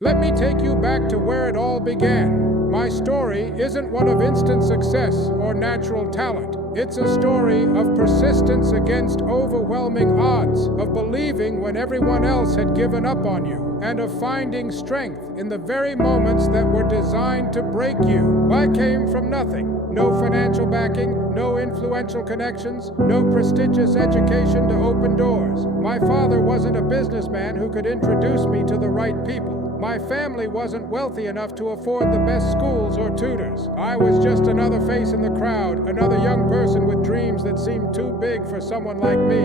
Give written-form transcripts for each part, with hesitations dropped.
Let me take you back to where it all began. My story isn't one of instant success or natural talent. It's a story of persistence against overwhelming odds, of believing when everyone else had given up on you, and of finding strength in the very moments that were designed to break you. I came from nothing. No financial backing, no influential connections, no prestigious education to open doors. My father wasn't a businessman who could introduce me to the right people. My family wasn't wealthy enough to afford the best schools or tutors. I was just another face in the crowd, another young person with dreams that seemed too big for someone like me.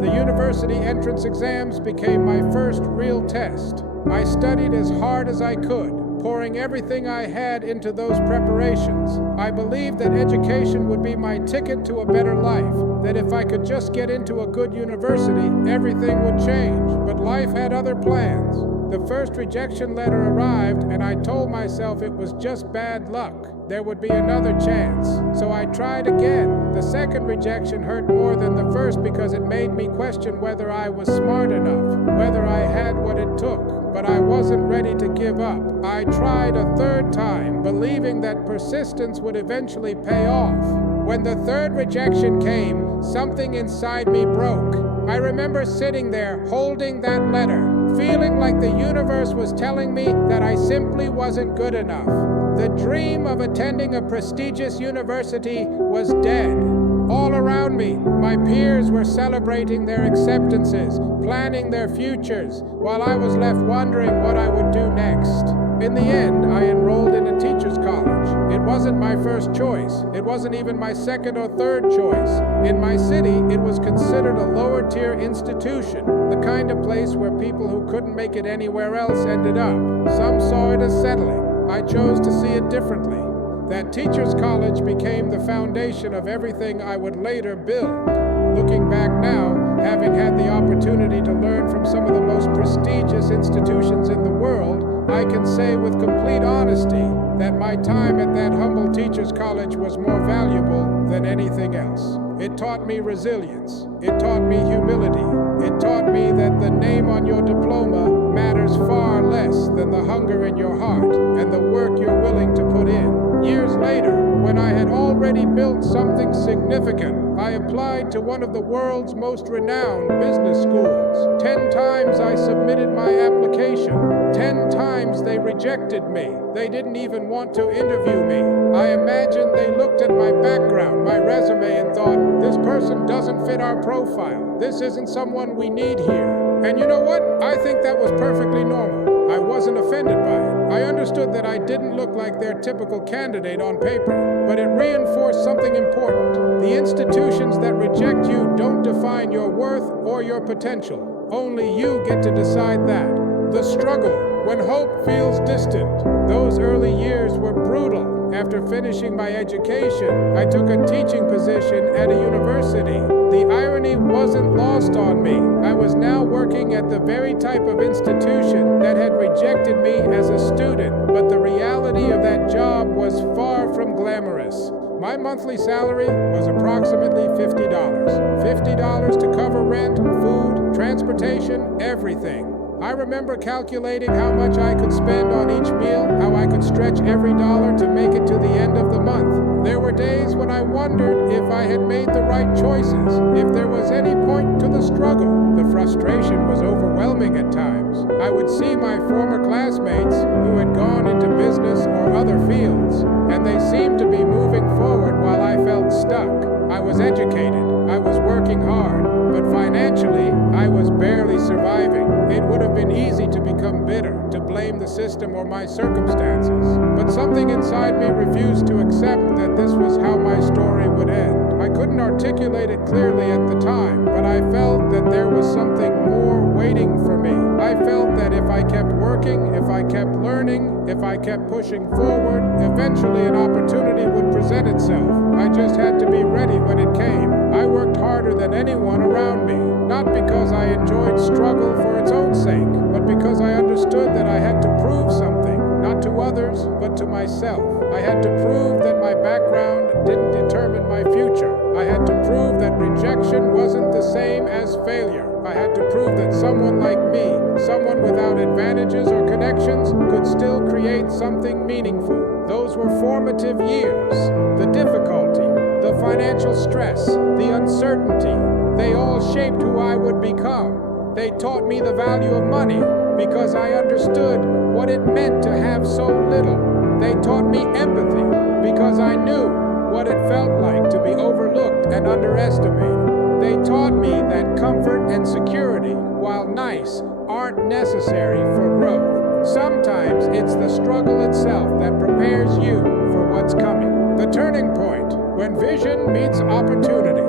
The university entrance exams became my first real test. I studied as hard as I could, pouring everything I had into those preparations. I believed that education would be my ticket to a better life, that if I could just get into a good university, everything would change. But life had other plans. The first rejection letter arrived, and I told myself it was just bad luck. There would be another chance. So I tried again. The second rejection hurt more than the first because it made me question whether I was smart enough, whether I had what it took. But I wasn't ready to give up. I tried a third time, believing that persistence would eventually pay off. When the third rejection came, something inside me broke. I remember sitting there, holding that letter, feeling like the universe was telling me that I simply wasn't good enough. The dream of attending a prestigious university was dead. All around me, my peers were celebrating their acceptances, planning their futures, while I was left wondering what I would do next. In the end, I enrolled in a teacher's college. It wasn't my first choice. It wasn't even my second or third choice. In my city, it was considered a lower-tier institution, the kind of place where people who couldn't make it anywhere else ended up. Some saw it as settling. I chose to see it differently. That teacher's college became the foundation of everything I would later build. Looking back now, having had the opportunity to learn from some of the most prestigious institutions in the world, I can say with complete honesty that my time at that humble teacher's college was more valuable than anything else. It taught me resilience. It taught me humility. It taught me that the name on your diploma matters far less than the hunger in your heart and the work you're willing to put in. Years later, when I had already built something significant, I applied to one of the world's most renowned business schools. 10 times I submitted my application. 10 times they rejected me. They didn't even want to interview me. I imagine they looked at my background, my resume, and thought, this person doesn't fit our profile. This isn't someone we need here. And you know what? I think that was perfectly normal. I wasn't offended by it. I understood that I didn't look like their typical candidate on paper, but it reinforced something important. The institutions that reject you don't define your worth or your potential. Only you get to decide that. The struggle, when hope feels distant. Those early years were brutal. After finishing my education, I took a teaching position at a university. The irony wasn't lost on me. I was now working at the very type of institution that had rejected me as a student, but the reality of that job was far from glamorous. My monthly salary was approximately $50. $50 to cover rent, food, transportation, everything. I remember calculating how much I could spend on each meal, how I could stretch every dollar to make it to the end of the month. There were days when I wondered if I had made the right choices, if there was any point to the struggle. The frustration was overwhelming at times. I would see my former classmates who had gone into business or other fields, and they seemed to be moving forward while I felt stuck. I was educated, I was working hard, but financially, I was barely surviving. It would have been easy to become bitter, to blame the system or my circumstances. But something inside me refused to accept that this was how my story would end. I couldn't articulate it clearly at the time, but I felt that there was something more waiting for me. I felt that if I kept working, if I kept learning, if I kept pushing forward, eventually an opportunity would present itself. I just had to be ready when it came. I worked harder than anyone around me, not because I enjoyed struggle for its own sake, but because I understood that I had to prove something, not to others, but to myself. I had to prove that my background didn't determine my future. I had to prove that rejection wasn't the same as failure. I had to prove that someone like me, someone without advantages or connections, could still create something meaningful. Those were formative years. The difficulty, the financial stress, the uncertainty, they all shaped who I would become. They taught me the value of money because I understood what it meant to have so little. They taught me empathy because I knew what it felt like to be overlooked and underestimated. They taught me that comfort and security, while nice, aren't necessary for growth. Sometimes it's the struggle itself that prepares you for what's coming. The turning point, when vision meets opportunity.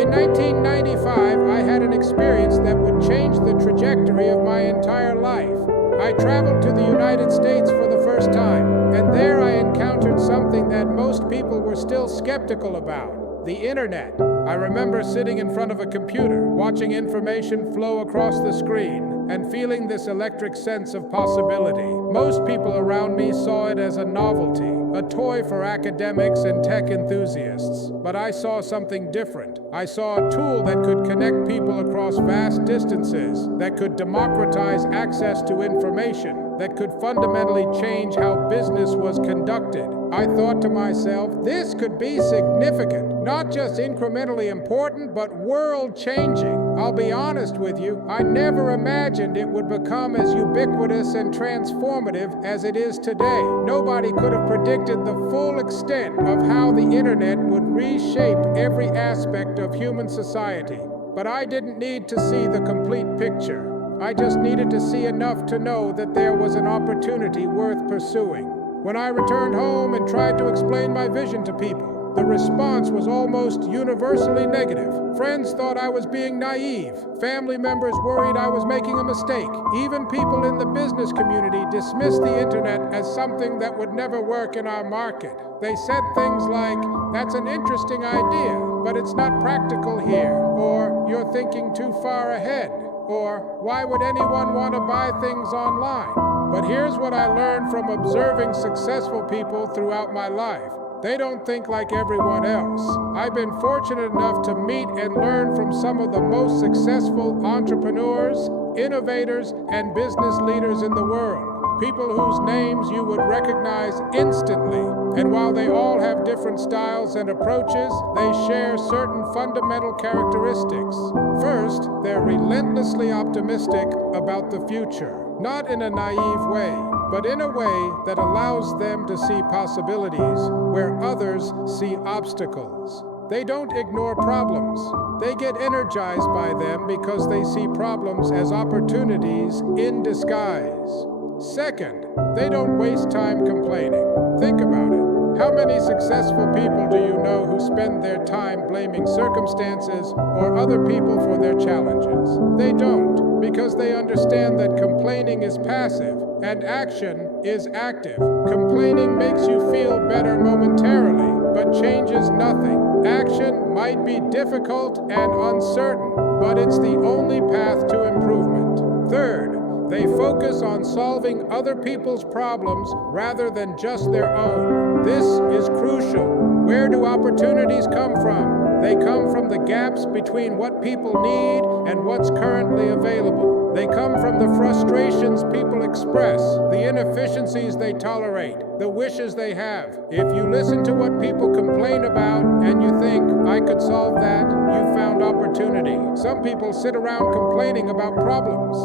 In 1995, I had an experience that would change the trajectory of my entire life. I traveled to the United States for the first time, and there I encountered something that most people were still skeptical about: the internet. I remember sitting in front of a computer, watching information flow across the screen, and feeling this electric sense of possibility. Most people around me saw it as a novelty, a toy for academics and tech enthusiasts. But I saw something different. I saw a tool that could connect people across vast distances, that could democratize access to information, that could fundamentally change how business was conducted. I thought to myself, this could be significant, not just incrementally important, but world-changing. I'll be honest with you, I never imagined it would become as ubiquitous and transformative as it is today. Nobody could have predicted the full extent of how the internet would reshape every aspect of human society. But I didn't need to see the complete picture. I just needed to see enough to know that there was an opportunity worth pursuing. When I returned home and tried to explain my vision to people, the response was almost universally negative. Friends thought I was being naive. Family members worried I was making a mistake. Even people in the business community dismissed the internet as something that would never work in our market. They said things like, "That's an interesting idea, but it's not practical here," or "You're thinking too far ahead," or "Why would anyone want to buy things online?" But here's what I learned from observing successful people throughout my life. They don't think like everyone else. I've been fortunate enough to meet and learn from some of the most successful entrepreneurs, innovators, and business leaders in the world. People whose names you would recognize instantly. And while they all have different styles and approaches, they share certain fundamental characteristics. First, they're relentlessly optimistic about the future. Not in a naive way, but in a way that allows them to see possibilities where others see obstacles. They don't ignore problems. They get energized by them because they see problems as opportunities in disguise. Second, they don't waste time complaining. Think about it. How many successful people do you know who spend their time blaming circumstances or other people for their challenges? They don't, because they understand that complaining is passive and action is active. Complaining makes you feel better momentarily, but changes nothing. Action might be difficult and uncertain, but it's the only path to improvement. Third, they focus on solving other people's problems rather than just their own. This is crucial. Where do opportunities come from? They come from the gaps between what people need and what's currently available. They come from the frustrations people express, the inefficiencies they tolerate, the wishes they have. If you listen to what people complain about and you think, "I could solve that," you found opportunity. Some people sit around complaining about problems.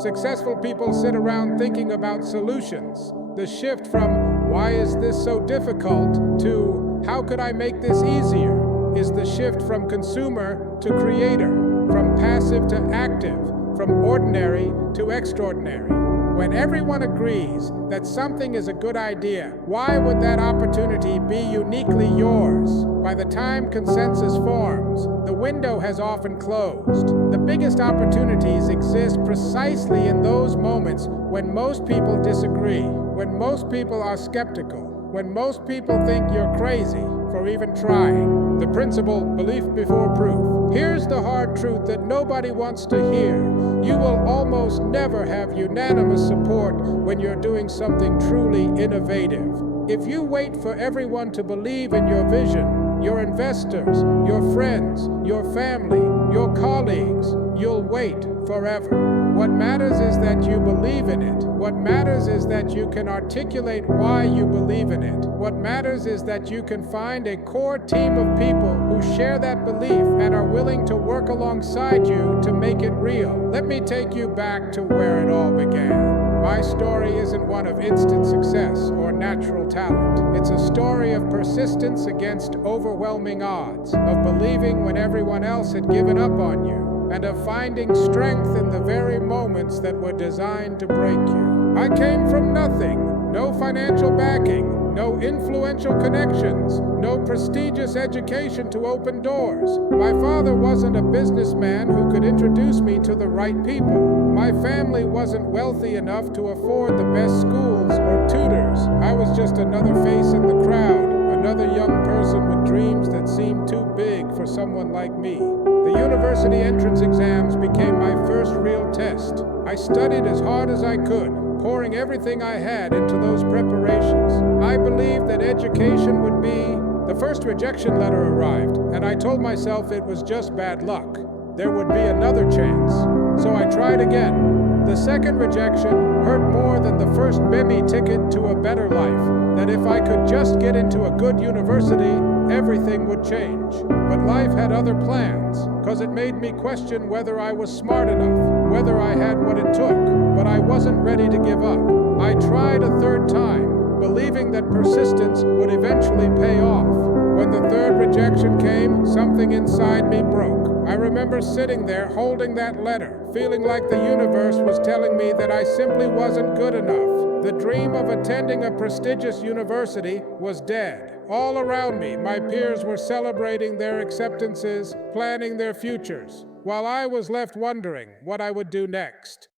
Successful people sit around thinking about solutions. The shift from "why is this so difficult" to "how could I make this easier" is the shift from consumer to creator, from passive to active, from ordinary to extraordinary. When everyone agrees that something is a good idea, why would that opportunity be uniquely yours? By the time consensus forms, the window has often closed. The biggest opportunities exist precisely in those moments when most people disagree, when most people are skeptical, when most people think you're crazy for even trying. The principle, belief before proof. Here's the hard truth that nobody wants to hear. You will almost never have unanimous support when you're doing something truly innovative. If you wait for everyone to believe in your vision, your investors, your friends, your family, your colleagues, you'll wait forever. What matters is that you believe in it. What matters is that you can articulate why you believe in it. What matters is that you can find a core team of people who share that belief and are willing to work alongside you to make it real. Let me take you back to where it all began. My story isn't one of instant success or natural talent. It's a story of persistence against overwhelming odds, of believing when everyone else had given up on you, and of finding strength in the very moments that were designed to break you. I came from nothing, no financial backing, no influential connections, no prestigious education to open doors. My father wasn't a businessman who could introduce me to the right people. My family wasn't wealthy enough to afford the best schools or tutors. I was just another face in the crowd, another young person with dreams that seemed too big for someone like me. The university entrance exams became my first real test. I studied as hard as I could, pouring everything I had into those preparations. I believed that education would be... The first rejection letter arrived, and I told myself it was just bad luck. There would be another chance. So I tried again. The second rejection hurt more than the first BEMI ticket to a better life. That if I could just get into a good university, everything would change. But life had other plans, cause it made me question whether I was smart enough, whether I had what it took, but I wasn't ready to give up. I tried a third time, believing that persistence would eventually pay off. When the third rejection came, something inside me broke. I remember sitting there holding that letter, feeling like the universe was telling me that I simply wasn't good enough. The dream of attending a prestigious university was dead. All around me, my peers were celebrating their acceptances, planning their futures, while I was left wondering what I would do next.